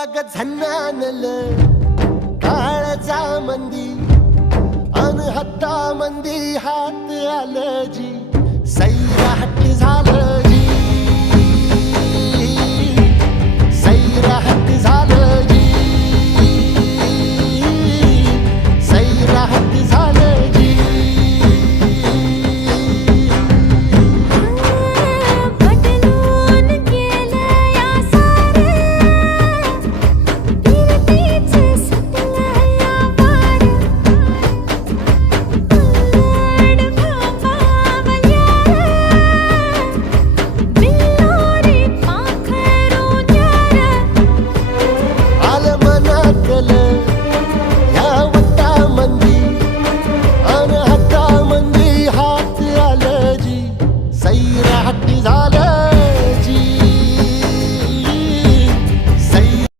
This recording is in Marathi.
अग झन्नानल काळजा मंदी अन हत्ता मंदी हात आलं जी सैराट झालं जी सैराट